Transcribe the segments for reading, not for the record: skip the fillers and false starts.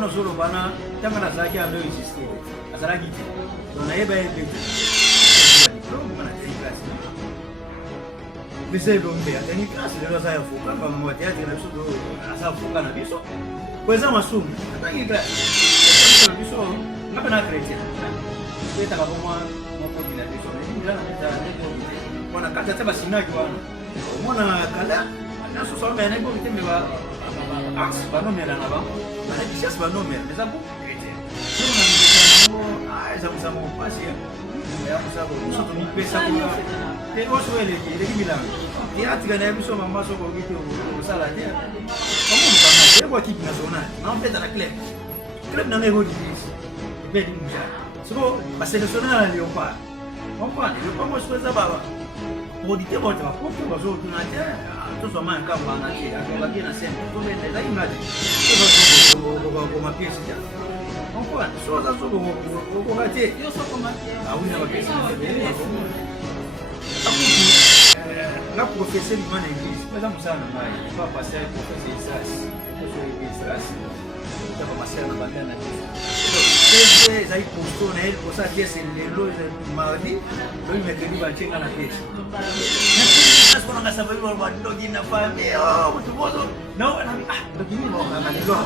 wana solo bana tanga na zaki ando existe azala gite dona yeba yebe diplôme bana teni classe bise bombe ateni classe le rosa ya fuka kwa mwa théâtre na biso asa fuka na biso kweza masumu atangi classe biso ngapa na chrétien eta ba mwa mwa bila biso ni ngana meta neko wana kata taba sinaki wana mona kala na so so mena ko bitembe ba ax ba no mera na ba na bichas ba no mera meza ko chrétien so na mena eza msamo pasi ya msamo so to ni pesa ko te oso ele ki bilang théâtre na biso mama so ko gite o sala dia como mtama te ko équipe nationale na on fait dans la club na mego di be di muja so ba sélectionneur na Léopard on prend le pas moi choisir baba modité votre rapport que vous autres na dia tout ça man kamba na dia ko ba na sempre to be na image ko ma pièce dia on prend so ça so ko raté yo so ko ma pièce ah oui na ba pièce la professeur de mon église mais ça me mal pas passer professeur Isas professeur Isas ça va passer na banda na dia c'est ça il posto na elle pour ça que c'est le mardi le mercredi va chenga na pièce parce qu'on a savoir wa ndogi na famille oh mtu bozo no na ndogi ni mo na nilo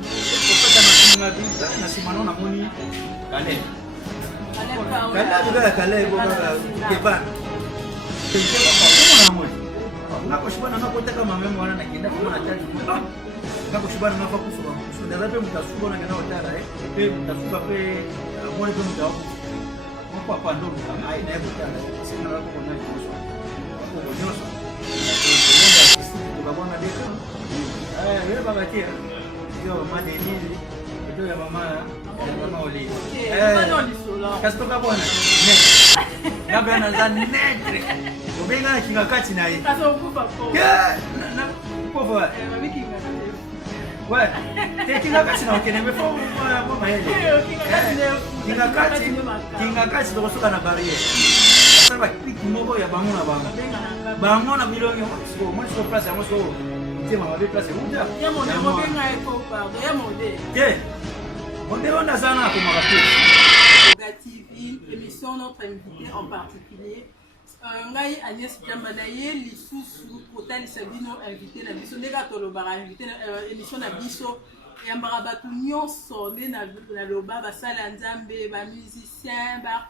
pour ça na binza na simano na moni kale kale go keba nakoshibana nakoteka mamemo wana nakienda kuma na chaji nakoshibana nafa kusuba kusuba ndazape mtasuba na ngana otara pe mtasuba pe mwana pe mtawo kwa pando ai na kutana sina la kuona hiyo hapo bonyoso ndio bwana deka wewe baba tia ndio mama nini ndio ya mama oli kastoka bwana Ngaba na za netre. Ubenga kingakati na yeye. Sasa ukufa kwa. Na kufa. Mami kingakati. Ouais. Te kingakati na okene fo mama yeye. Kingakati to kosoka na barrière. Sasa ba piki moko ya bango na bango. Bango na milongi ko mo so place mo so. Tema ba place uja. Ya mo na benga eko pa. Ya mo de. Ke. Monde on a sana ko makapi. TV, émission notre invité en particulier. Ngai Agnès Diambanaye lisusu Kota Lisabino invité na biso ndeka tolobara invité na émission na biso et ambara batu nyonso nde na loba basala nzambe ba musicien ba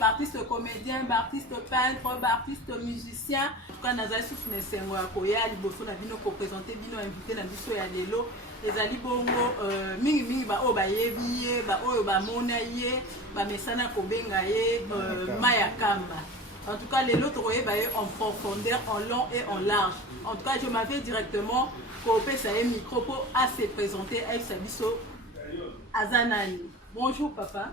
artiste comédien ba artiste peintre ba artiste musicien kana za susu na sengo ya koya liboso na bino ko présenter bino invité na biso ya lelo ezali bongo mingi ba o ba yebi ba oyo ba mona ye ba mesana ko benga ye Maya Kamba. En tout cas, les autres en profondeur, en long et en large. En tout cas, je m'avais directement coopé ça un micro pour assez présenter à Sabiso Azanani. Bonjour papa.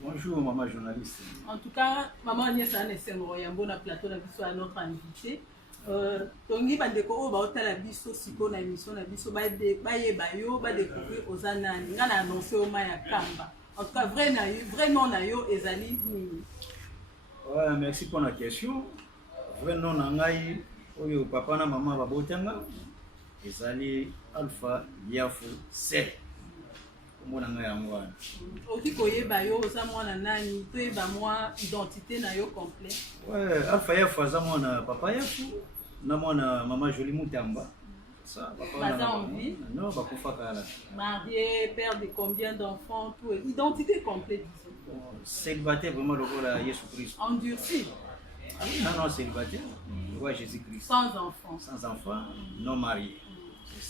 Bonjour maman journaliste. En tout cas, maman Agnès Anessengo Yambo na plateau na biso à notre invité. Tongi bandeko o ba otala biso siko na émission na biso ba yo ba découvrir Ozanani. Nga na annoncé au Maya Kamba. En tout cas, vrai nom na yo ezali nini? Ouais, merci pour la question. Vrai nom nangai oyo papa na maman babotanga ezali Alpha Yafu C. Kombo nangai yango wana. Oki koyeba yo oza mwana nani toyeba mwa identité na yo complet. Ouais, Alpha Yafu aza mwana papa Yafu na mwana mama Jolie Mutamba. Ça papa na envie. Non, bakufa kala. Marié, père de combien d'enfants, tout identité complète. Célibataire vraiment le rôle à Jésus-Christ. Endurci. Ah oui, non, célibataire. Ouais, Jésus-Christ. Sans enfant. Sans enfant, non marié.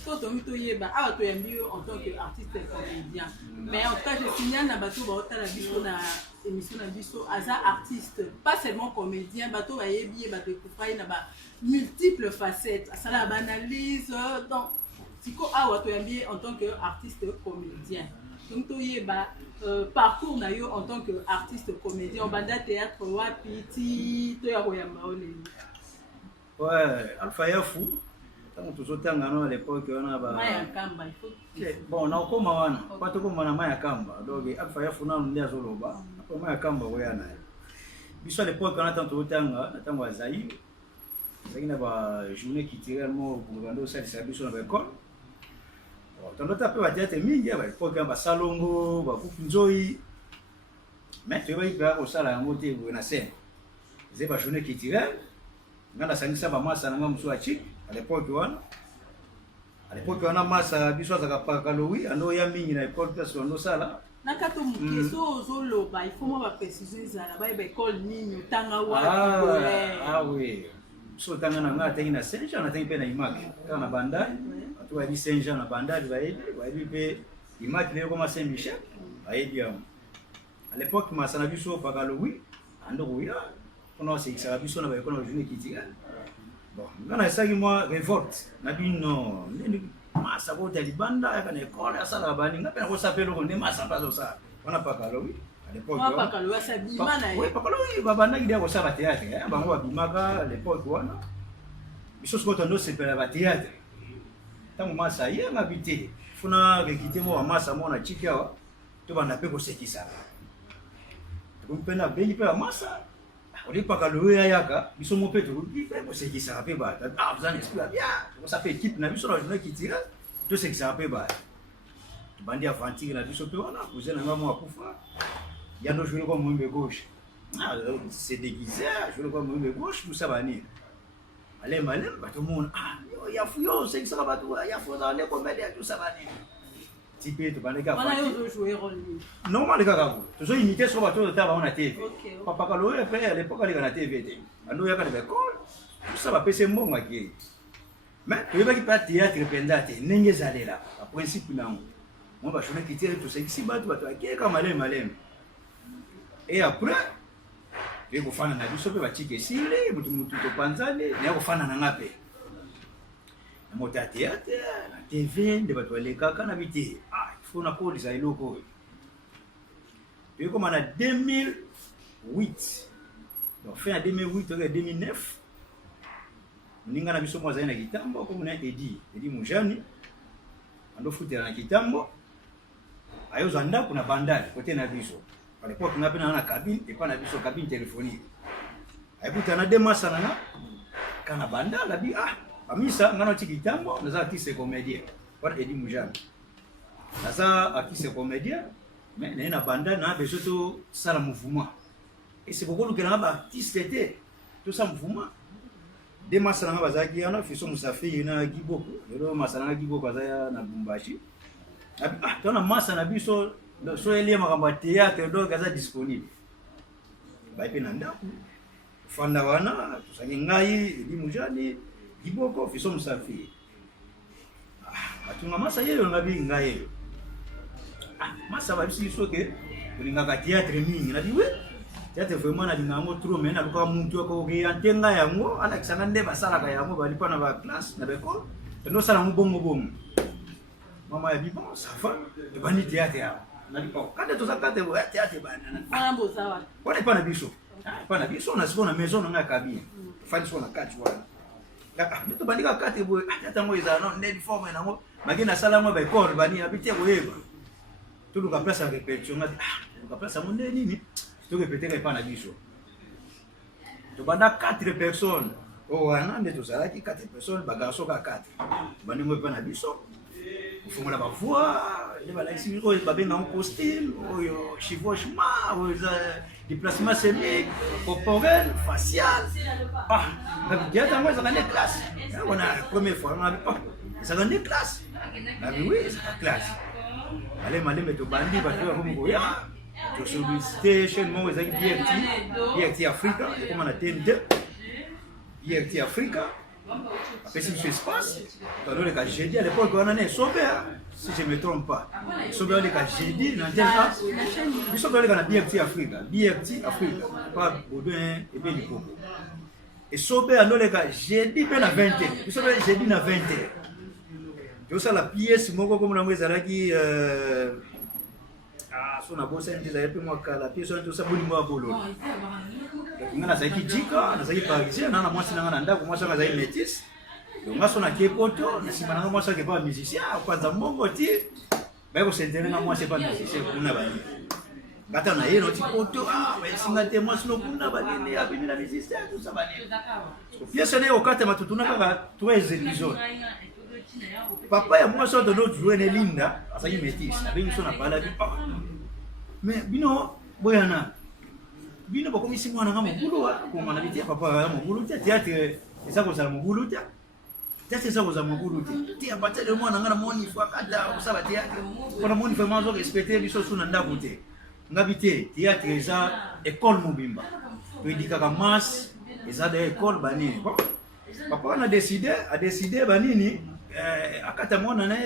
En tant qu'artiste et comédien. Mais en tout cas, je signale na bateau ba biso na émission na biso asa artiste, pas seulement comédien, bateau ba yebi ba découvrir na ba multiples facettes. Ça la banalise donc siko awa to yambi en tant qu'artiste comédien. Donc to yeba parcours na yo en tant qu'artiste comédien en banda théâtre wapi ti to ya koyamba ole. Ouais, Alpha Yafu. Tant que tout à l'époque on a Maya Kamba, il faut. Bon, on a comme wana, pas tout comme on a Maya Kamba. Donc Alpha Yafu na ndia zoloba. Après Maya Kamba oyana. Biso à l'époque on a tant tout temps à Zaïre. Ça qui n'a pas journée qui tirait mo pour gando ça biso na école. tondota pe ba théâtre mingi ba époque ba salongo ba kufunzoi mais tu vas y faire au sala yango te na scène c'est ba journée culturelle ngana sangisa ba masa na ngamu swachik à l'époque wana masa biso azaka pa kalowi ando ya mingi na époque parce ando sala nakato mukeso ozoloba il faut moi ba préciser ça ba école nini tanga wa oui so tanga na ngata ina Saint-Jean na tangi pe na imaki kana bandai tu wa di Saint-Jean na bandai ba ebi pe imaki leo comme Saint-Michel aidi à l'époque masa na biso pa kalowi ando kuya on a c'est ça biso na ba école journée culturelle bon ngana esaki moi révolte na bino masa ko talibanda ya kana école asala bani ngapena ko sapelo ko ne masa pazo sa wana pa kalowi à l'époque pa kalowi sa bima na oui pa kalowi babanda ki dia ko sa ba théâtre bango ba bimaka à l'époque wana biso ko tondo sepela ba théâtre tango masa ye ngabite funa rekite mo masa mo na chikawa to bana pe ko sekisa kumpena bengi pe masa oli pa kalowi yaka biso mo pe to pe ko sekisa pe ba vous en esprit bien ça fait équipe na biso na journée qui tire to sekisa pe ba bandi avantique na biso pe wana kuze na ngamo akufa ya no jouer comme mwembe gauche c'est déguisé jouer comme mwembe gauche tout ça bani allez malem ba tout monde ya fuyo sekisa ba tout ya fuyo dans les comédies tout ça bani type to bani ka wana yo jouer rôle normal kaka ko to so imiter so ba to ta ba on a TV papa kalowi pe à l'époque ali na TV te ando ya ka de école tout ça ba pese mbongo ki mais tu vas qui pas théâtre pendate nenge zalela a principe nango moi ba journée culturelle tout ça ici ba tu aki ka malem et après tu ko fana na biso pe ba chike sile mutu to panzale ne ko fana na ngape na mota théâtre na TV de ba to le kaka na biti il faut na ko lisa iloko tu comme en 2008 donc fin en 2008 ou 2009 ninga na biso mwaza na kitambo comme na Edi Mujani ando futera na kitambo ayo zanda kuna bandari kote na biso à l'époque on appelait na cabine et pas na biso cabine téléphonique ayo na demasa na kana banda la bi amisa ngana kitambo na za artiste comédien pour Edi Mujani na za artiste comédien mais na banda na beso to sala mouvement et c'est beaucoup que na ba artiste était tout ça mouvement de masana bazaki yana fiso musafi na giboko lelo masana giboko azaya na Bumbashi tona masana biso so elie makamba théâtre do gaza disponible ba pe nanda fanda wana tusangi ngai Edi Mujani giboko fiso musafi atunga masa yelo ngabi ngai masa ba biso soke kulinga théâtre mingi na diwe théâtre vraiment na dingango trop mais na ko muntu ko ke antenga yango ala kisanga nde basala ka yango bali pa na ba classe na beko no sala mo bongo mama ya bibo ça va de bani théâtre ya na dipo kada to sakate bo théâtre bana ana boza wa wala pa na biso na sibona maison na kabine fali so na kati wala la to bani ka kate bo tata mo iza no ne forme na ngo magina sala mo ba école bani abite ko yeba to luka place à répétition luka place à mon nini to répéter pas na biso to banda 4 personnes wana nde to sala ki 4 personnes ba garçon ka 4 bani mo pa na biso kufunga ba voix ne ba laisi ko ba benga en costume oyo chevauchement ou déplacement scénique corporel facial na biata moi ça dans classe on a première fois on a ça dans classe na oui c'est classe allez malé to bandi ba to ko ya to station mo ezaki BRT Africa comme on a TNT BRT Africa après si je espace dans le cas jeudi à l'époque on en est sauvé si je me trompe pas sauvé le cas jeudi dans tel cas ils sont dans le cas BRT Africa pas Baudouin et bien du Congo et sauvé dans le cas jeudi ben à 20h ils sont jeudi na 20h je sais la pièce moko comme na mweza qui so na bosa ndiza yepe mwaka la pièce on tout ça boni mwa bolo ngana zaki jika na zaki parisien na mwasi na ndako mwasi na zaki métis donc mwasi na kepoto na sima na mwasi ke pas musicien kwanza mbongo ti ba ko sentene na mwasi pas musicien kuna ba ngata na yeno ti poto ba singa te mwasi no kuna ba nini ya bini na musicien tout ça ba nini pièce ne okate matutuna kaka 13 épisodes papa ya mwasi oyo tondo jouer ne linda azalaki métis abengi so na pala bi mais bino boyana bino bakomisi mwana nga mobulu komana biti ya papa ya mobulu te théâtre eza kozala mobulu te théâtre eza kozala mobulu te te abatele mwana nga na moni fo akata kosala théâtre mpona moni vraiment azo respecte biso so na ndako te ngabi te théâtre eza école mobimba toyedikaka masse eza da école banini papa wana a décidé banini akata mwana na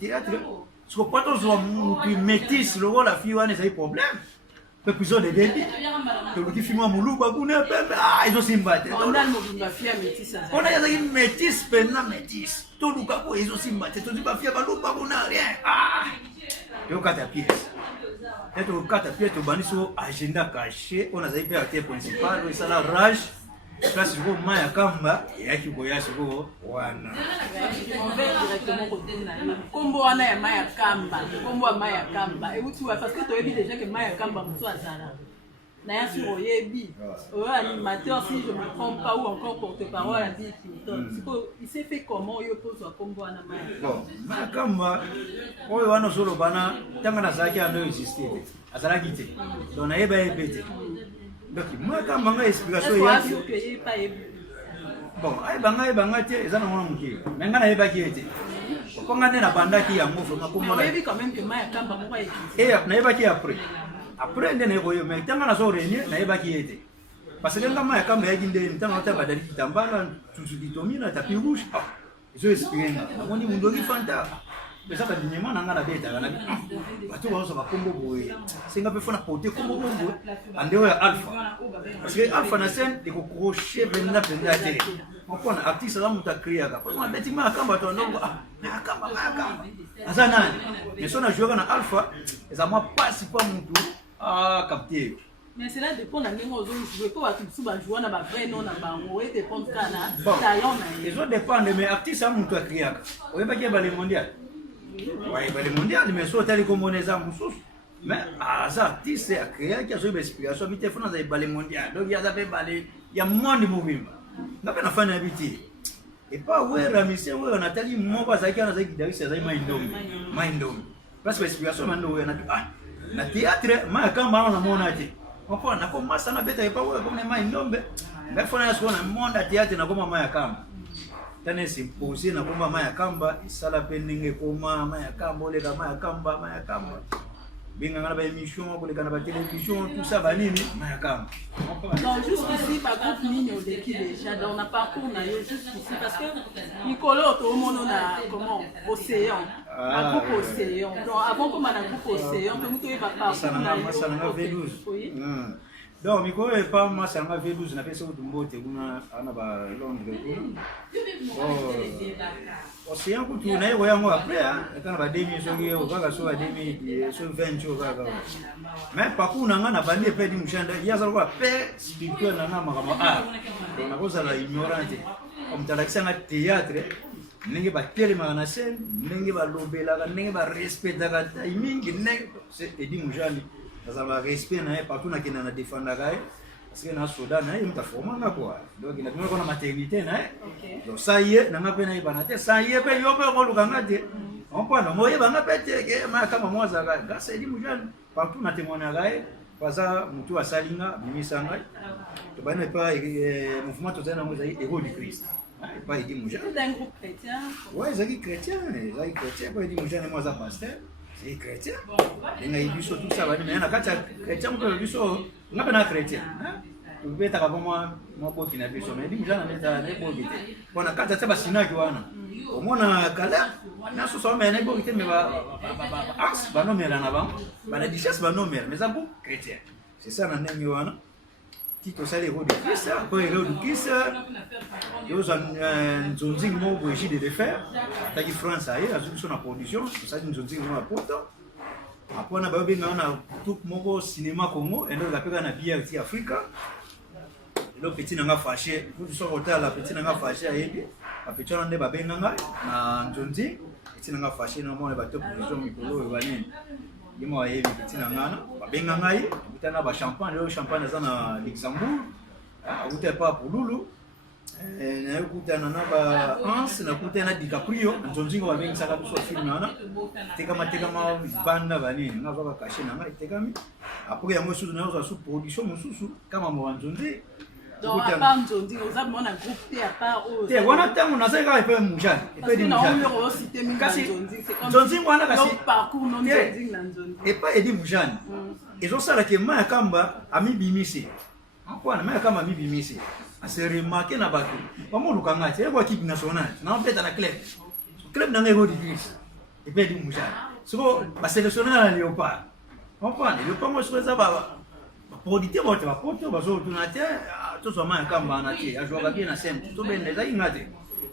théâtre siko po tozwa motu métis lokola fille wana ezali problème épisode de début toluki filme moluba kuna pembe ezosimba te ona yazaki métis mpenza métis toluka po ezosimba te tozwi bafia baluba kuna rien tokata pièce te tokata pièce tobandi so agenda caché oyo nazali mpe acteur principal oyo esala rage place sikoyo mai ya kamba eyaki koya sikoyo wana kombo wana ya mai ya kamba kombo ya mai ya kamba euti wa parce que toyebi déjà que mai ya kamba mosu azala na ya sur oyebi oyo animateur si je me trompe pas ou encore porte-parole à dire il s'est fait comment oyo pozwa kombo wana mai ya kamba oyo wana ozolobana ntango nazalaki ando existe te azalaki te donc nayeba ye mpe te donc moi quand manga explication bon ayebanga te eza na mwana moke mais nga nayebaki ye te oponga nde nabandaki yango nayebaki après nde nayekoyo mais ntango nazo renie nayebaki ye te parce que nga ma ya kamba yaki ndeni ntango ata badali kitambala tusukitomina tapi rouge ezo explique nga namoni mundoki fanta pesa bandimema na nga nabetaka nabi bato bazosoka kombo boye senga mpe fona pote kombo bongo ande oyo ya alpha parce que alpha na scène ekokroche mpenza te mpona artiste aza moto akriaka mpona beti ma yakamba to andongo mayakamba aza nani mais so na jouaka na alpha eza mwa pasi mpa motu capte. Mais cela dépend de ce que tu vas jouer dans ma vraie nom dans bango et dépend kana talent na. Les autres dépendent mais artiste amu to kriaka. Oye ba ke ba le mondial. Ouais, ba le mondial mais so tali comme on est mususu. Mais aza artiste akriaka so ba inspiration bité fona za ba le mondial. Donc ya za pe ba le ya monde mobimba. Ngapa na fana biti. Et pas ouais Ramissé ouais on a tali mo ba za kana za guitariste za Maindombe. Parce que inspiration mando na na théâtre ma kama na mona te. Kwa na koma sana beta yepa wewe kama Maindombe. Ngafona ya sikuona monda théâtre na koma maya kamba. Tane simposer na koma maya kamba isala pendinge koma maya kamba ole kama maya kamba. Binga ngana ba émission kule kana ba télévision tout ça ba nini maya kamba. Non jusqu'ici par groupe mine au déki déjà dans na parcours na jusqu'ici parce que Nicolas tout le monde a comment Océan. Un groupe Océan. Donc avant comme un groupe Océan, donc tu es pas parcours na V12. Oui. Donc Miko est pas ma sanga V12 na pesa utumbote kuna ana ba Londres kuna. Océan kutu na yego yango après kana ba demi soki okaka so ba demi so 20 okaka. Mais parcours na ngana bandi pe di mshanda yaza kwa pe spirituel na ngama kama donc na koza la ignorante. Comme talakisanga théâtre ndenge batelemaka na scène ndenge balobelaka ndenge barespectaka timing ndenge c'est Edi Mujani azala respect na ye partout nakenda na défendaka ye parce que na soda na ye mutaformanga quoi donc inatumika kona maternité na ye donc ça y est nanga pe na yebana te ça y est pe yo pe kolukanga te ompona moyebanga pe te ke makama mwazaka grâce Edi Mujani partout na témoignaka ye paza mutu asalinga bimisanga to bana pa mouvement tozali nango ezali héros du Christ. Pas Edi Mujani. C'est un groupe chrétien. Ouais, ils chrétien, pas Edi Mujani moi ça pasteur. C'est chrétien. Et na ibiso tout ça va mais na kata chrétien ko biso ngapa na chrétien. Tu peux ta kama moi boti na biso mais Edi Mujani na ne boti. Bona kata taba sinaki wana. Omona kala na so so mais na boti mais ba as ba no mera na ba. Ba na dichesse ba no mera mais ça bon chrétien. C'est ça na nemi wana. Tito sale héros de Christ, après héros de Christ, ils ont Nzonzing mo boji de faire, taki France aye, azu so na production, ça dit Nzonzing mo apoto. Après na ba benga na tout moko cinéma Congo, et donc la peka na BRT Africa. Le petit nanga fâché, tout so hotel la petit nanga fâché aye, la petit nanga ba benga na Nzonzing, petit nanga fâché na mo ba top production mikolo e bani. Yemo ayebi petit nangana babenga ngai utana ba champagne le champagne za na Luxembourg uta pa pour lulu nakutana na ba Hans nakutana na DiCaprio nzonzingo babengisaka biso film wana tekama banda banini ngazwaka kashe nanga itekami après yango susu nayo za production mosusu kama mwanzonzi donc à part nzondi oza mona groupe te à part o te wana tango nazaka epe mujani epe di mujani kasi nzonzingo wana kasi parcours non nzondi na nzondi epa edi mujani ezosala ke maya kamba amibimisi akwana maya kamba amibimisi se remarquer na bato bamoluka ngati eko équipe nationale na mpeta na club na ngai rodi gris et puis du mujani siko ba sélectionner na Léopard comprendre Léopard moi souhaite ba producteur ba ba poto ba zo tunate to so ma kamba na tie a jouer bien na scène to ben les ngate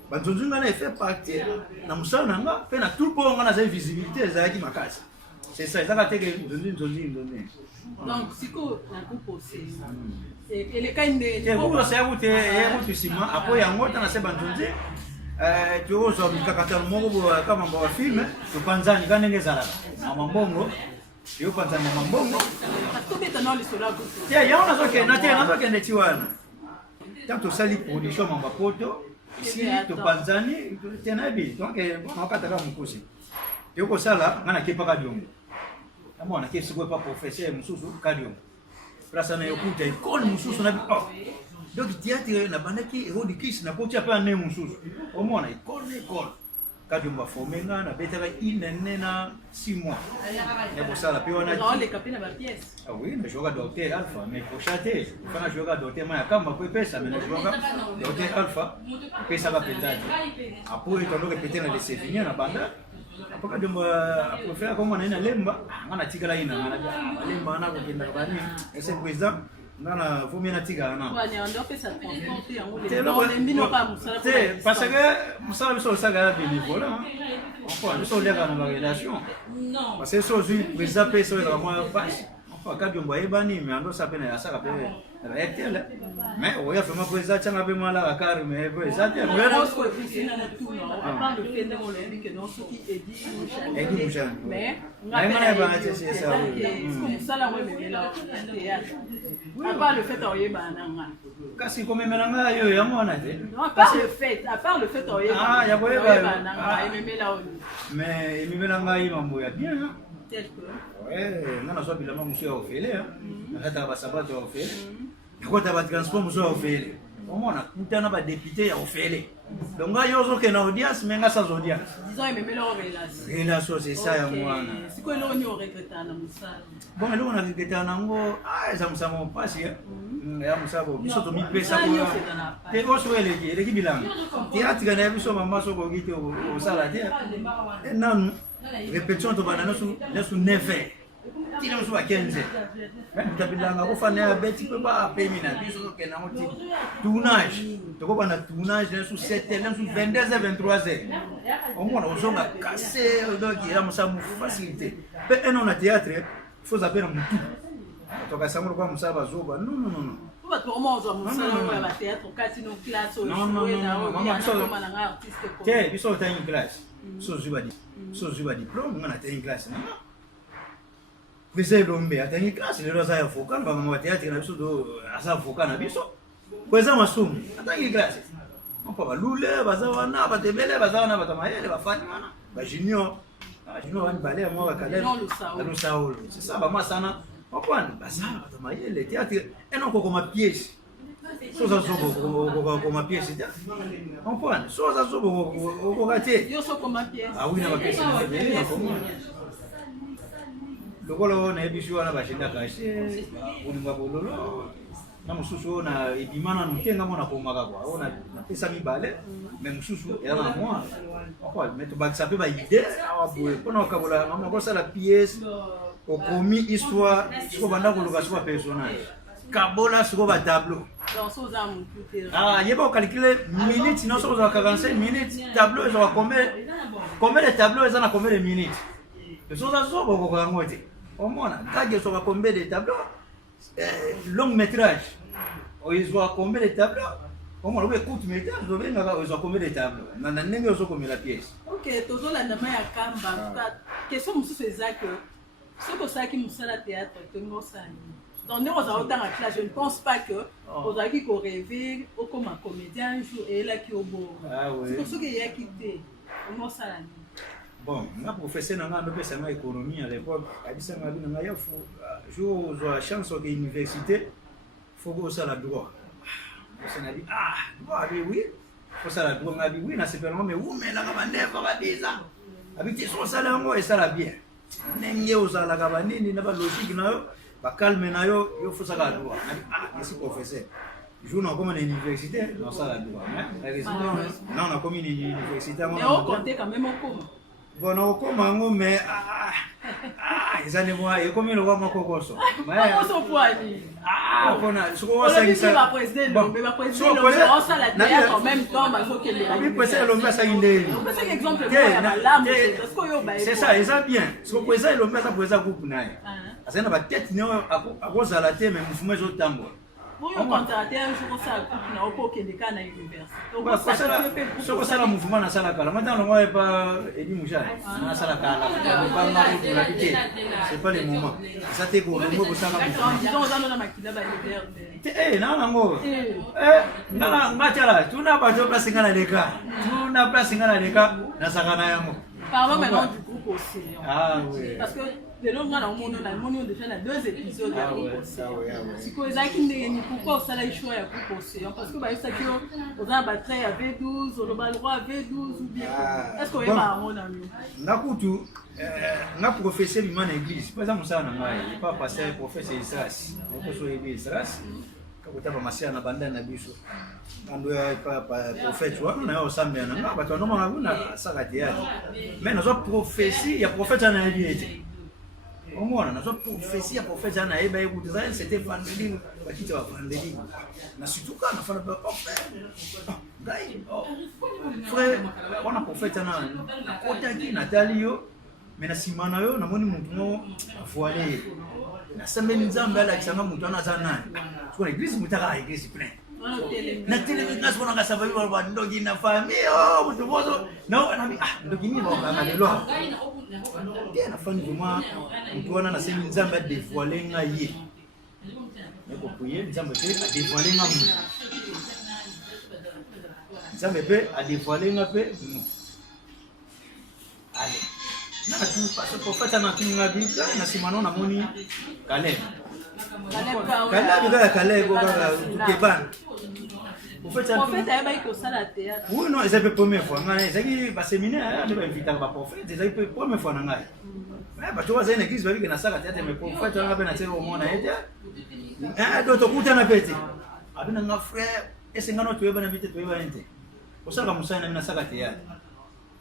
ba nzunzunga na fait partie na musala nanga fait na tout pour ngana za visibilité za ki makasi c'est ça ça ka teke nzunzi donc siko na coupe aussi et les kainde ko se abute e sima apo yango tana se banzunzi tu zo mikakata moko kama mbo film to panzani kanenge zala mambongo yo panzani mambongo to beta no le sola ko ya yaona zoke na tena zoke ne tiwana tanto sali production mamba poto si to panzani tena bi donc makata kama mkosi yo ko sala ngana kipaka diongo amona kesi ko pa professeur mususu kadiom place na yokuta ikoni mususu na oh donc théâtre na bandaki erodi kisi na koti apa ne mususu omona ikoni kadiom ba fomenga na betaka inene na 6 mois ne ko sala pe wana non les capines ba pièce ah oui mais joga docteur alpha mais ko chate fana joga docteur ma kama ko pesa mais joga docteur alpha pesa ba pendati apo itondo ke petena de sevinyo na banda apaka demba professeur comme on a lemba ngana tigala ina ngana lemba na ko kenda bani ese président ngana fomi na tigala na wani ndo pesa transporter yango le mbino ka musala te parce que musala biso saga bénévole enfin biso lega na relation non parce que so ju président pesa la moi pas enfin ka jomba ebani mais ando sapena ya saka pe la RTL mais oya fema président changa be mala ka kar mais président te oya ko piscine na tout non à part le fait de mon lobby que non ce qui est dit Mouchane mais ngana ba ngati c'est ça comme ça là ouais mais là théâtre à part le fait oye bananga kasi ko memelanga yo ya mona te à part le fait oye ah ya boye bananga ememela oye mais ememelanga yi mambo ya bien tel que ouais ngana so bilama musu ya ofele nakata ba sabato ya ofele nakota ba transport musu ya ofele omona kutana ba député ya ofele donc yo zo ke na audience mais ngasa zo audience disons ememela relation c'est ça ya mwana siko elo ni regretana musala bon elo na regretana ngo za musamo pasi ya musabo biso to mi pesa ko te ko so ele ki bilanga théâtre na biso mama so ko gite o sala te nanu répétition to banana su nefe tino so ba 15 même tabilanga ko fana beti pe ba pemina biso ke na moti tournage to ko bana tournage na su 7 na su 22h 23h on ozonga casser donc il y a musamu facilité pe eno na théâtre faut appeler mutu to ka samu ko musaba zoba non pas trop manger musala ba théâtre kati no classe au jouer na o ya na koma na artiste ko te biso ta une classe so zuba diplôme ngana ta une classe non Pese lombe atangi classe lero za foka ba mama théâtre na biso do asa foka na biso kweza masumu atangi classe mpa balule bazawana batebele bazawana batamayele bafani wana ba junior wani balé mo bakale lo saolo c'est ça ba masana okwana bazana batamayele théâtre eno ko ma pièce soza zobo ko ma pièce théâtre okwana soza zobo ko gate yo so ko ma pièce ah oui na ma pièce na ko lokolo na ebisu wana bashinda kashe ulimba bololo na mususu na ibimana nutenga mona ko makakwa ona pesa mibale mais mususu ya na moi okwa meto bakisa pe ba idée awaboye pona okabola mama ko sala pièce au komi histoire siko banda ko loka siko personnage kabola siko ba tableau donc so za mutu te ah yeba ko calculer minutes non so za 45 minutes tableau za combien de tableaux za na combien de minutes so za so ko ngote omona kaje so combien de tableaux long métrage ils ont combien de tableaux omona we court métrage do benga ils ont combien de tableaux na ndenge zo comme la pièce OK tozola na maya kamba ka question mususu ezaka soko saki musala théâtre tengo sani Donc, nous, on a classe. Je ne pense pas que vous avez rêvé comme un comédien un jour et là qui est au beau. C'est pour ça qu'il y a quitté. Comment ça l'a dit? Bon, ma professeur n'a pas fait sa économie à l'époque. Elle dit ça m'a dit il faut jour la chance de l'université, faut que ça la droit. Ça n'a dit droit oui. Faut ça la droit m'a dit oui, na c'est pas mais où mais là va neuf va dire ça. Habiter son salaire et ça la bien. Nenge osala ka banini na ba logique na yo, ba calme na yo, yo faut ça la droit. Merci professeur. Jour na comme une université, non ça la droit. Non, on a comme une université. Mais on comptait quand même au coma. Bon, on commence mais ils allaient voir et comme le voit mon cocoso. Mais on s'en fout ali. On a ce qu'on ça ça va président, mais va président on ça la terre en même temps mais faut que les oui président l'homme ça indé. On peut c'est exemple là parce que yo ba c'est ça, et ça bien. Ce qu'on président l'homme ça président groupe naï. Ça na ba tête non à cause à la tête mais mouvement zo tambo. Pour un contraté un jour ça na oko ke ndeka na université. Donc ça la mouvement na sala kala. Maintenant le moi pas Edi Mouja. Na sala kala. Pas ma route la pité. C'est pas le moment. Ça t'est go le mot ça la mouvement. Disons on a makila ba leader. Na nango. Na ngachala. Tuna ba jo place ngana leka. Tuna place ngana leka na sakana yango. Parlons maintenant du groupe aussi. Oui. Parce que de l'homme dans le monde, on a déjà 2 épisodes de groupe aussi. Si vous avez pourquoi ça a choix à groupe aussi. Parce que vous avez battu à V12, on a le droit à V12 ou bien. Est-ce qu'on est pas en ami? Nakutu, na professeur de l'église. Par exemple, ça n'a pas passé professeur Isras. On peut soulever Isras. Quand on a commencé à abandonner la biso. Quand on a prophète, on a aussi amené un parce que nous avons un sagadéa. Mais nous avons prophétie, il y a prophète en réalité. Au moins, nous avons prophétie, il y a prophète en réalité. C'était vendredi, qui va vendredi. Mais surtout quand on a fait frère, on a prophète en côté Nathalie, mais na simana yo na moni muntu mo voilé. Na semaine nzambe ala kisanga muntu ana zana. Kwa l'église mutaka église plein. Na télé ngas bona kasaba yo ba ndogi na famille oh mutu bozo na na ndogi ni ba ngana lelo. Bien na fani vraiment mutu wana na semaine nzambe a dévoiler nga ye. Neko prier nzambe pe a dévoiler nga mu. Nzambe pe a dévoiler nga pe. Allez. Na tu parce que prophète na kinga bika na simano na moni Caleb. Caleb boka tukeban. Prophète a eu ça la terre. Oui non, c'est la première fois. Ngana zaki ba séminaire ne ba inviter ba prophète, c'est la première fois na ngai. Mais ba tu vois une église ba bika na sala tete mais prophète na ba na tete au monde ete. D'autres kuta na pete. Abina nga frère, ese ngano tueba na bite tueba ente. Osaka musana na sala tete.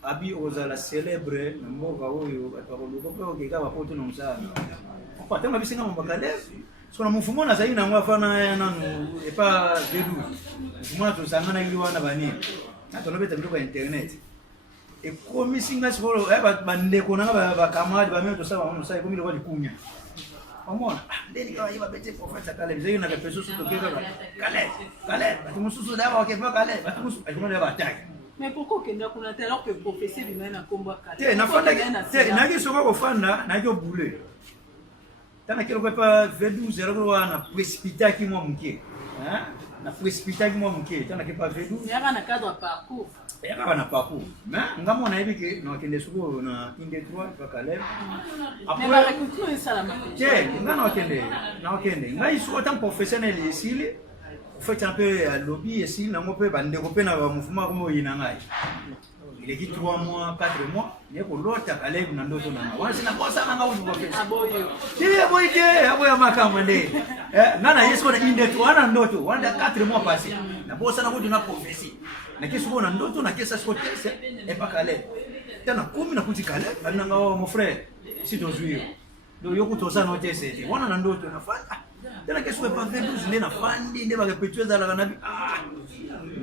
Abi ozala célèbre na mboka oyo atakoluka pe okeka bapoto na musana. Kwa tanga bisinga mbakale. So na mfumo na zaina ngafana nanu e pa vedu. Mfumo to sangana iliwana bani. Na to lobeta bitu kwa internet. E komi singa solo e ba ndeko na ba kamadi ba meto sawa ono sai komi lo likunya. Amona, ndeni kwa yiba bete profeta kale zaina na peso sutokeka kale. Batumususu dawa wakefa kale. Batumusu akoma dawa attaque. Mais pourquoi qu'il y a une alors que prophétie lui mène à combat? Nagi soko kofanda nagi obule. Tana kilo kwa V12 eroko na précipiter ki mo muke. Hein? Na précipiter ki mo muke. Tana ke pa V12. Il y a un cadre parcours. Il y a un parcours. Mais ngamo na ebike na kende soko na inde 3 pa Caleb. Mais ba écoute ça la matin. Ngano kende. Na kende. Ngai soko tant professionnel ici. Fait un peu lobby ici, na mo pe bande ko pe na mouvement ko yina ngai. Il est dit 3 mois, 4 mois, il y a ko lota Caleb na ndoto na. Wana sina bosa na ngau ko pe. Aboyo. Aboyo makamba nde. Nana yesko na inde tu wana ndoto, wana 4 mois passé. Na bosa na kuti na prophétie. Na kesu ko na ndoto na kesa sko tese e pa Caleb. Tana kumi na kuti Caleb, na ngao mon frère. Si to zuyo. Do yoku to sa no tese. Wana na ndoto na fanda. Tena kesu e pa V12 nde na fandi nde ba perpétuer la nabi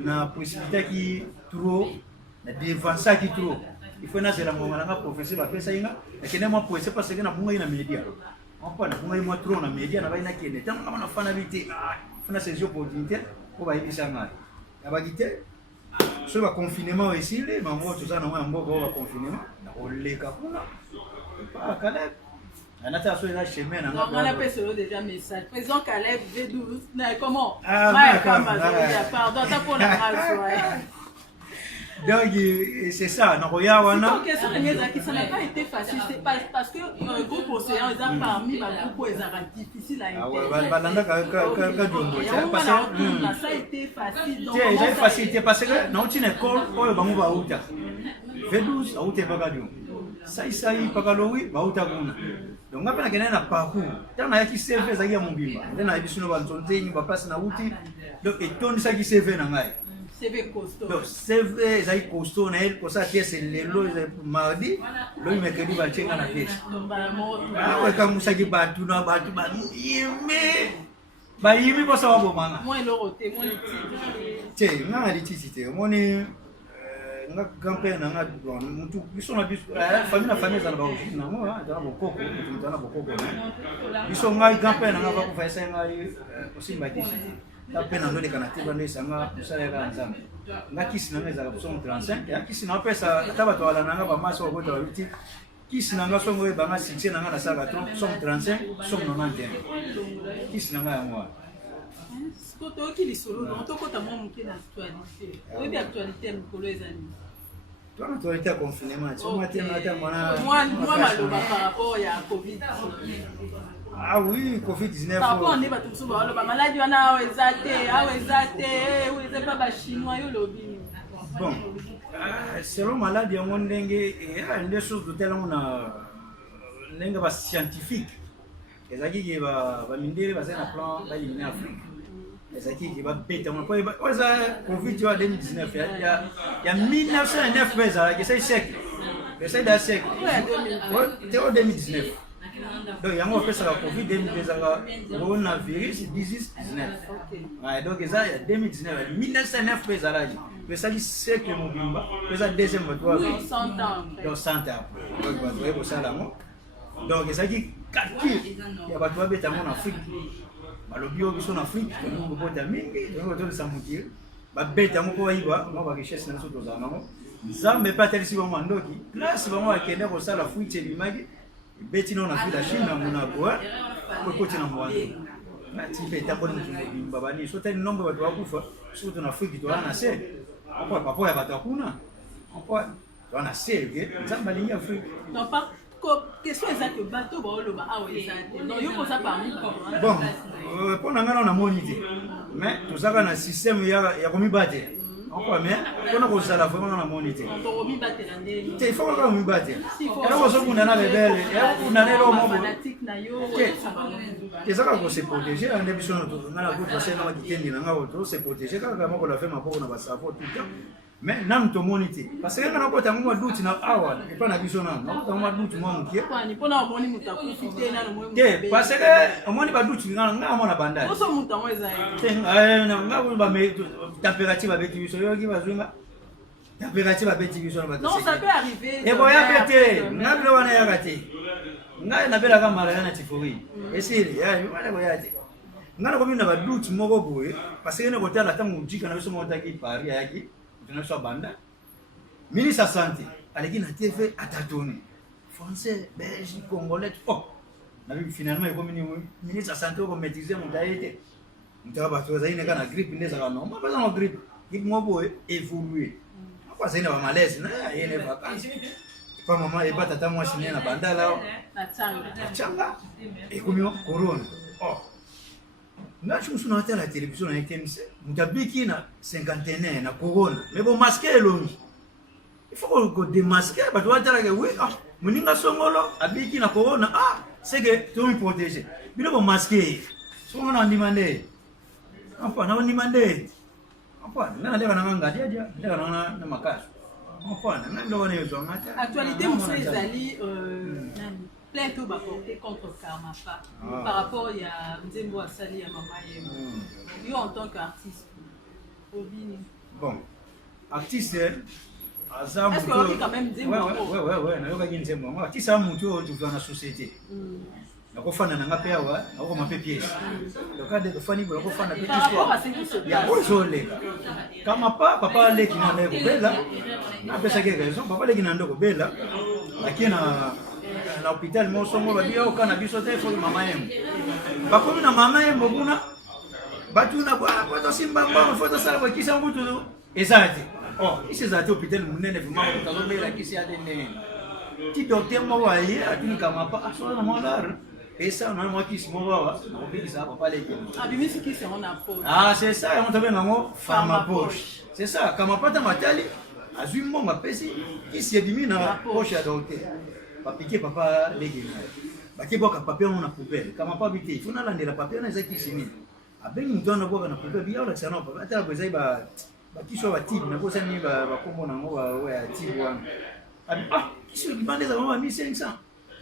na précipiter qui trop na devancer qui trop il faut na zela ngoma na professeur ba pesa inga ekene mo poese parce que na bunga ina media on pa na bunga mo trop na media na ba ina kene tena kama na fana vite fana ces opportunités ko ba ibisa ngai aba gite so ba confinement ici les mambo tout ça na mo mboka ba confinement na oleka kuna pa Caleb Anata so eza chemin na on appelle ça déjà message. Président Caleb V12. Comment? Pardon, t'as pour la grâce. Donc c'est ça, na koya wana. Ça n'a pas été facile, c'est parce que le groupe océan est parmi les groupes difficiles à intégrer. Ça a été facile. C'est facile parce que dans une école, on va mouvoir outa. V12 outa bagadio. Ça pakalowi ba outa kuna. Donc ngapa na kenena parcours. Tana yaki CV za ya mobimba. Tana yabisino ba ntonzenyi ba passe na outi. Donc etondi ça qui CV na ngai. CV costaud. Donc CV za costaud na elle pour ça que c'est le mardi, le mercredi va chenga na pièce. Ah ouais comme ça qui batu na batu ba yimi. Ba yimi pour ça ba manga. Moi le roté, moi le titre. Tiens, nga ali titi moni nga grand-père na nga mutu biso na biso famille za na ba ofina mo ha za bokoko mutu na bokoko na biso nga grand-père na nga ba ko faisa nga osimba kisi ta pena ndo lekana tiba ndo sanga musala ka nzambe nga kisi na nga za ko 35 ya kisi na pesa ta bato wala na nga ba maso ko to biti kisi na nga songo ba nga 6 na nga na saka 35 91 kisi na nga ya moi. Koto qui les solo, on te compte à moi mon pied d'actualité. Oui, d'actualité, nous collons les amis. Toi, l'actualité à confinement, moi, malheureusement, par rapport à Covid. Ah oui, Covid-19. Par rapport à nous, tout ça, la maladie, on a exaté, ou les pas chinois, ou lobby. Bon, selon maladie, on a des choses de tel on a des scientifiques. Les amis qui va minder, va faire un plan d'éliminer l'Afrique. Les amis qui va bêter, on va Covid 2019. Il y a 1909 c'est siècle. C'est d'un siècle. C'est en 2019. Donc il y a un peu ça Covid 2019, coronavirus 19. Donc il y a 2019, 1909 mais ça dit siècle mobimba, mais ça deuxième fois. 100 ans. Donc 100 ans. Donc vous voyez ça là. Donc ça dit 4 kills. Il y a pas de bêta en Afrique. Le bio qui sont en Afrique, nous avons des mingi, nous avons des samoutir. Bah bêta mon quoi il va, moi va rechercher dans ce dos à maman. Ça mais pas tel si vraiment ndoki. Là c'est vraiment à Kenya pour ça la fuite c'est l'image. Bêti non a fait la Chine à Monaco. Pour côté na moi. Là tu peux taper dans baba ni so tel nombre de wakufa surtout en Afrique tu as nassé. Pourquoi papa ya batakuna? Pourquoi tu as nassé que ça balingi Afrique. Non pas question exacte bateau ba oloba awa exacte donc yo posa parmi bon pour nga na monité mais tout ça na système ya komi bater encore mais on ko sala vraiment na monité to komi bater ndeni il faut ko komi bater era ko so kuna na bebele ya kuna lelo mo fanatique na yo ça ko se protéger en émission na la groupe parce que na kitendi na nga to se protéger kaka moko la fait mapoko na basafo tout le temps. Mais nam to monité parce que quand on a mo doute na awa et pas na biso na on mo doute mo mukie kwani pona omoni muta kufite na no mo parce que omoni ba doute nga mo na banda oso muta mo eza na nga ba me température ba beti biso yo ki ba zwinga température ba beti biso na ba non ça peut arriver et boya bete nga bilo wana ya gati nga na bela ka mara na tifori esiri ya yo wala boya te nga na ko mina ba doute moko boye parce que ne ko tala tangu jika na biso mo ta ki pari yaki tunaswa banda ministre de santé aleki na TV atatoni français belge congolais oh na bi finalement ko ministre de santé ko maîtriser mon taïté ntaka bato za ine kana grippe ndeza kana non pas na grippe qui mo boy évoluer apa ça ina ba malaise na ine vacances pas maman et pas tata moi chine na banda là na changa et comme corona oh nga chumusu na la télévision na KMC mutabiki na 51 na corona mais bon masquer elongi il faut qu'on démasquer ba to atala que oui ah muninga songolo abiki na corona ah c'est que tu me protéger bilo bon masquer songo na ndimande apa na ndimande apa na leka na nganga dia leka na makaso apa na ndo wana yo ngata actualité muso ezali plainte va porter contre Karmapa par rapport à Nzembo Asali à Mama Yembo. Lui en tant qu'artiste, bon, artiste, est-ce qu'on dit quand même Nzembo? Ouais, na yoka Nzembo. Moi, artiste a monté au dans la société. Na ko fana na ngape awa, na ko mape pièce. Le cas de fani ko fana pe histoire. Ya ko zoleka. Kama papa leki na ndeko bela. Na pesa ke raison, papa leki na ndeko bela. Lakini na na hôpital mosongo babi au kana biso te fo mama yembo bakomi na mama yembo kuna batuna kwa to simba mama fo to sala kwa kisa mbutu ezati oh isi zati hôpital munene vraiment ko to bela kisi ade ne ti docteur mo wa yi atuni kama pa aso na molar esa na mo kisi mo wa na bikisa papa leke abimisi kisi on a poche ah c'est ça on tabe ngo pharma poche c'est ça kama pata matali azui mbongo apesi kisi ebimi na poche ya docteur papike papa leke na baki boka papier on na poubelle kama pa bite funa landela papier na ezaki sini abengi mutwana boka na poubelle biya ola sana papa ata kwezai ba bakisho ba tip na kosa ni ba kombo na ngo wa ya tip wana ah kisho kibandeza mama 1500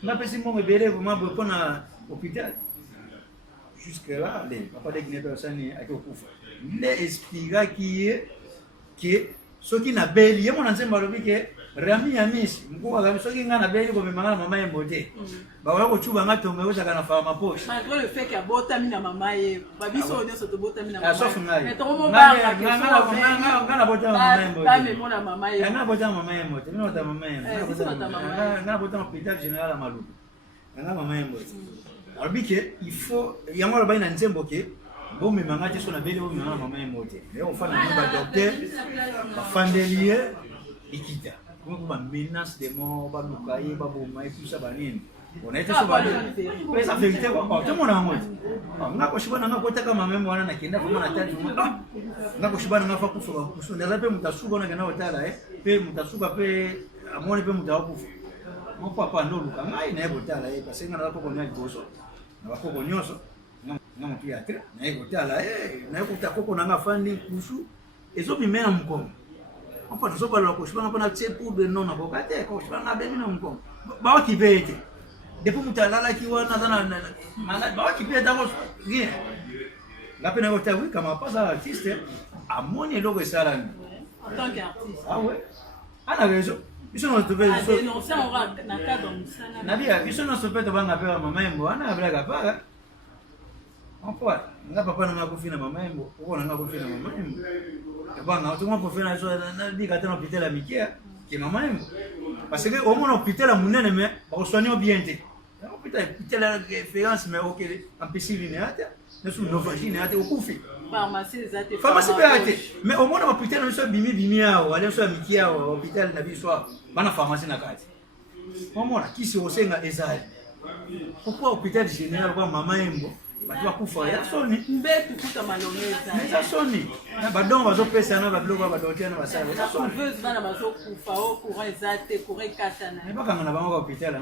na pesi mbongo ebele vraiment pour na hôpital jusque là les papa de Guinée personne akikufa le expliquer que soki na beli yemo na nzemba lobi ke rami ya misi mkuwa gabi soki nga na beli ko memanga mama yembo te ba wala ko chuba nga tonga yoza kana fa mapoche malgré le fait que bota mina mama ye babiso onyo so to bota mina mama sauf ngai mais to mo ba nga na bota mama yembo ba me mona mama ye nga bota mama yembo te nga bota mama yembo nga bota hôpital général à Maluku nga mama yembo alors que il faut yango ba ina nzembo ke bon mais manga te so na beli bon mama mama yembo te mais on fa na ba docteur ba fandelier ikita comme ba menace de mort ba lukaye ba boma et tout ça ba nini on a été sur ba mais ça vérité quoi tout mon amour nga ko shibana nga ko taka mama yembo wana na kenda kwa na tatu nga ko shibana nga fa kufa kuso ndaza pe mutasuka na kana hotala pe mutasuka pe amone pe mutakufa mon papa ndo luka ngai na hotala parce que nga na ko konya liboso na ko konyoso nga mutu ya tre na hotala na ko takoko na nga fandi kusu ezobimena mkongo on peut pas le coucher, on peut pas pour de non à bocate, quand je vais na bemi na mkongo ba ki bete depuis mutalala ki wana na malade ba ki bete d'abord rien la peine au tawi comme pas ça artiste amoni logo sala en tant qu'artiste ah ouais ana raison biso no to a dénoncer on va na cadre musana na bia biso no so peut banga pe mama yembo ana blaga para on peut nga papa na ko fina mama yembo ko na ko fina mama yembo banga tout le monde peut faire na di ka tena hôpital amikia ki mama yembo parce que au moins hôpital a munene mais ba soigner bien te hôpital la référence mais OK en piscine ne sous novagine ate okufi pharmacie zate pharmacie ate mais au moins hôpital no so bimi awo ale so amikia hôpital na biso bana pharmacie na kati au moins kisi osenga ezali pourquoi hôpital général kwa mama yembo batu bakufa ya soni mbetu kuta malongeza mais ça soni na badongo bazopesa na babiloko badokea na basala ça soni veut bana bazokufa o courant ezate courant katana mais bakanga na bango ka hôpital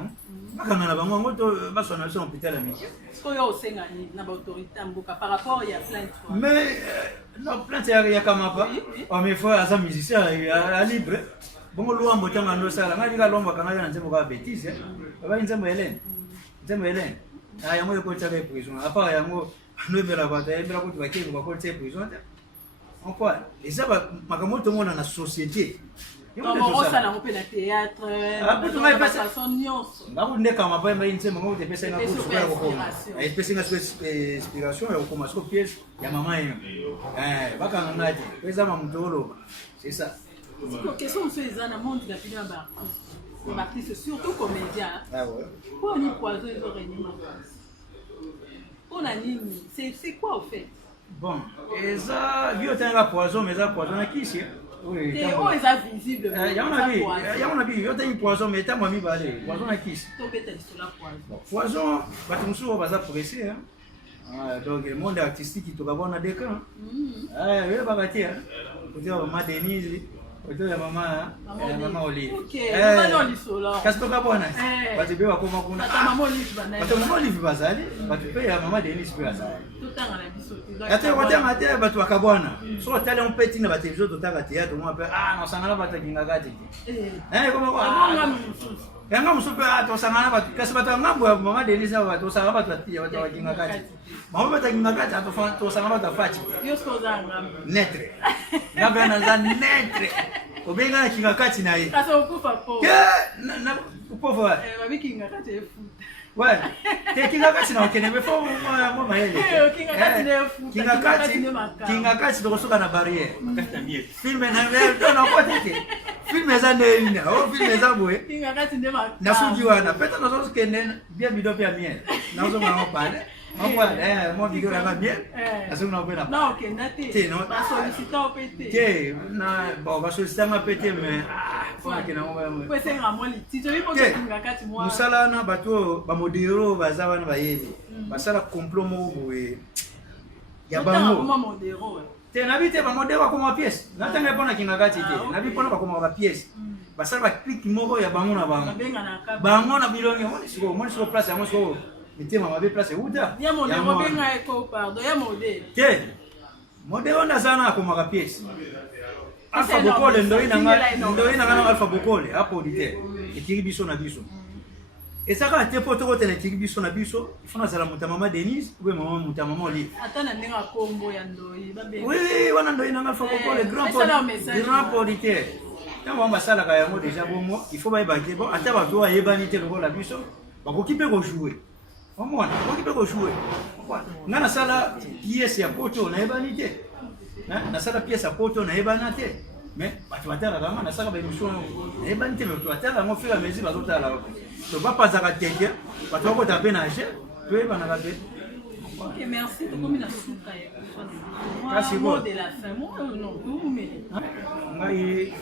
bakanga na bango ngoto basona so hôpital amiki ko yo osenga ni na ba autorité mboka par rapport ya plainte mais non plainte ya kama pa o mais faut asa musicien à libre bongo luambo tanga ndo sala ngali ka lomba kanga na nzembo ka bêtise ba nzembo Hélène ah yango ko tsabe prison apa yango novela ba ta ebela ko tibake ko tsabe prison on quoi les aba makamoto mona na société yango ko sala ko pe na théâtre pour tout passer son nyonso ngako ndeka mapa mba inse ngo te pesa nga ko super ko ai pesa nga inspiration ya ko masko pièce ya mama yenu baka ngati pesa mamutolo c'est ça question monsieur ezana monde la pina ba artiste surtout comédien ah ouais pour ni poison ils auraient ni on a nini c'est quoi au fait bon eza bio tanga poison mais ça poison na kisi oui et oh eza visible ya on a vu yo tanga poison mais ta mami balé poison na kisi to beta sur poison batu musuo baza progresser donc le monde artistique to kabona deka yo bakatia kutia mama Denise oto ya mama Olive OK mama Olive kasi to kabona batu be bakoma kuna mama Olive bana batu mama Olive bazali batu pe ya mama Denise pe bazali totanga na biso ate batu bakabwana so tale on petit na batu biso totanga théâtre moi pe no sangana batu kinga kati koma kwa yanga musupe to sangana batu kasi batu ngambo ya mama Denise na batu sangana batu atia batu kinga kati mama batu kinga kati to sangana batu fati yo so zanga netre ngabana za netre obenga kinga kati na ye kasi okufa po na Pauvre. Babi Kinga Kati est fou. Ouais. T'es Kinga Kati na okene mais faut moi maele. Kinga Kati est fou. Kinga Kati de soka na barrière. Film na merde na kwa tete. Film eza nene. Oh film eza boye. Kinga Kati de ma. Na suji wana peta na zo skenen bien bido pia miel. Na zo na opale. Moi vidéo là bien. Aso na opena. Non, OK, naté. Ba solliciter au PT. Que na bon ba solliciter ma PT mais fona ke na ngoma. Ko senga mo li. Ti to bi mo Kinga Kati moi. Musala na bato ba modero baza wana ba yebi. Basala complot mo boye. Ya bango. Ba modero. Te na bite ba modero ko ma pièce. Na tanga pona Kinga Kati te. Na bi pona ba ko ma pièce. Basala ba click moko ya bango na bango. Bango na bilongi mo siko place ya mo siko. Mete mama be place uta. Ya modero benga eko pardon ya modero. Te. Modero na sana ko ma pièce. Alpha Bokole ndoina ngana Alpha Bokole hapo dite. Ekiri biso na biso. Esaka te poto ko tele ekiri biso na biso. Ifuna zala mutamama Denise ou mama mutamama Oli. Atana ndinga kombo ya ndoi ba be. Oui, wana ndoina ngana Alpha Bokole grand portier. Tango ambasala ka yango déjà bongo, il faut ba ebanje bon ata ba to ayebani te lokola biso. Ba ko kipe ko jouer. Au moins, ko kipe ko jouer. Ngana sala pièce ya poto na ebani te. Na sala pièce ya poto na ebana te. Mais tu vas la vraiment na sala ba émission na ebani te mais tu vas la mo faire mesure ba zota la. To ba pas za teke, ba to ko taper na je, to ebana ka te. OK, merci. Comme la souka ya. Kasi mot de la fin. Moi non, vous mais. Ngai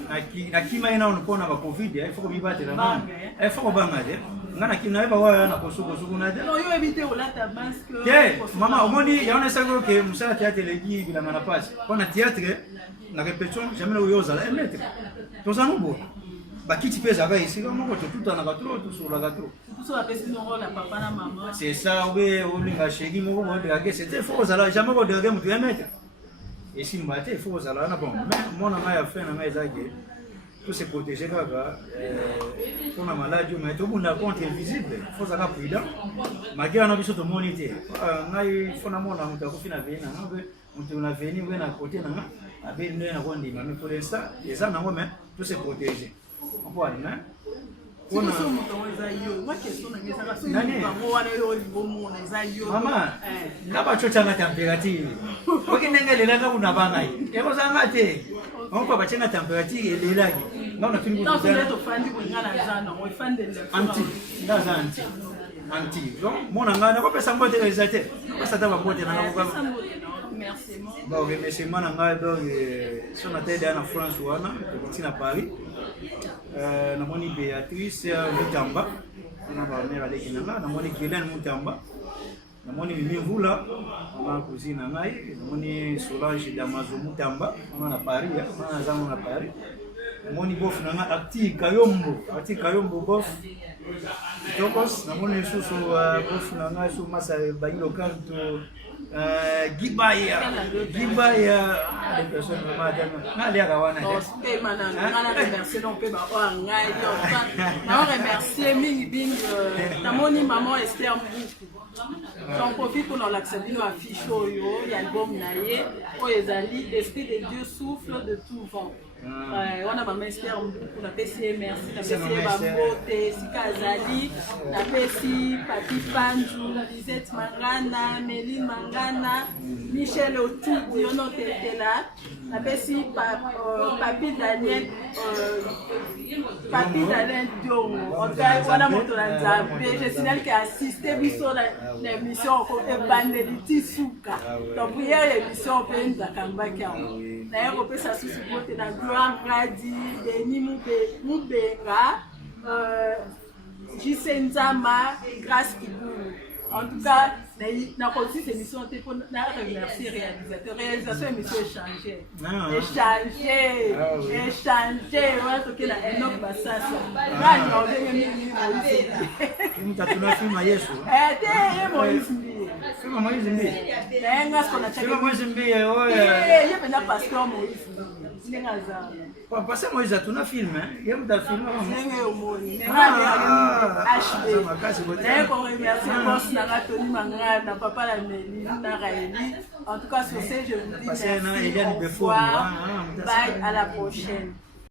na kima ina on pona ba covid, il faut ko bibate la. Il faut ko banga de. Ngana kina ba wa na kosuko na de. Non, yo éviter au lata parce que mama omoni ya ona sago ke musala théâtre legi bila ngana passe. Pona théâtre na répétition jamais le yoza la mettre. To ça nous ba kiti pesa ka ici comme ko tout na ka trop tout sur la ka trop. Tout ça pesa no rôle papa na maman. C'est ça oui olinga shegi moko mo de ka c'était faux ça jamais ko de ka mutu mettre. Et si mbate faut ça là na bon mais mon na ya fin na ezake tout se protéger kaka pour la maladie mais tout monde compte invisible faut ça prudent malgré na biso to monitor ngai fona mona mutu akufina vena ngabe mutu na veni wena côté na abe ndio na kondi mais pour l'instant les gens na ngome tout se protéger on voit hein on a moi question na ngeza so ni bango wana yo libomo na za yo mama ngaba chocha na temperature okinengelela ka kuna banga hii eko zanga te on pa bachenga temperature elelaki ngona fingu dans le to fandi ko ngana zana o fandi le anti ndaza anti donc mona ngana ko pesa mbote rezate pesa ta mbote na ngaba merci bon merci mana ngaba donc son atede na France wana petit na Paris na moni Béatrice Mutamba na ba mère avec na moni Hélène Mutamba na moni Mimi Vula na cousine ngai na moni Solange Damazo Mutamba na Paris na zangu na Paris na moni bof na nga Ati Kayombo bof Tokos na moni susu bof na nga su masa bailo kanto Gibaya les personnes vraiment na les kawana et mana remercier donc ba o ngai na remercier mingi bing na moni maman Esther Mbuku. J'en profite pour l'accepter nos affiches et album naie o ezali esprit de Dieu souffle de tout vent. On a maman Esther Mbuku na pesi merci na pesi babote sikazali na pesi Papi Panju Lisette Mangana Méline Mangana Michel Otou yono tetela na pesi Papi Daniel Diongo wana moto na Nzambe je signale que assisté biso na l'émission ko evangeliti suka donc prière émission pe nzakambaki na yako pesa susu pote na Gloire Radi Denis Mubenga Jisenzama Grâce Kibulu. En tout cas, na continué cette émission pour remercier réalisateur. Réalisation émission échangée. Échangée. On va toquer la Enoch Bassassa. Là, on vient de Mtatuna film Yesu. Moïse Mbi. Film Moïse Mbi. Nenga ce qu'on a Film Moïse Mbi il y a maintenant pasteur Moïse Mbi. Nenga za. Parce que Moïse Atuna film hein. Il y a un film. Nenga omoni. Nenga HD. Nenga on remercie boss na Tony Manga na papa la Méline na Raëli. En tout cas sur ce je vous dis merci. Bye à la prochaine.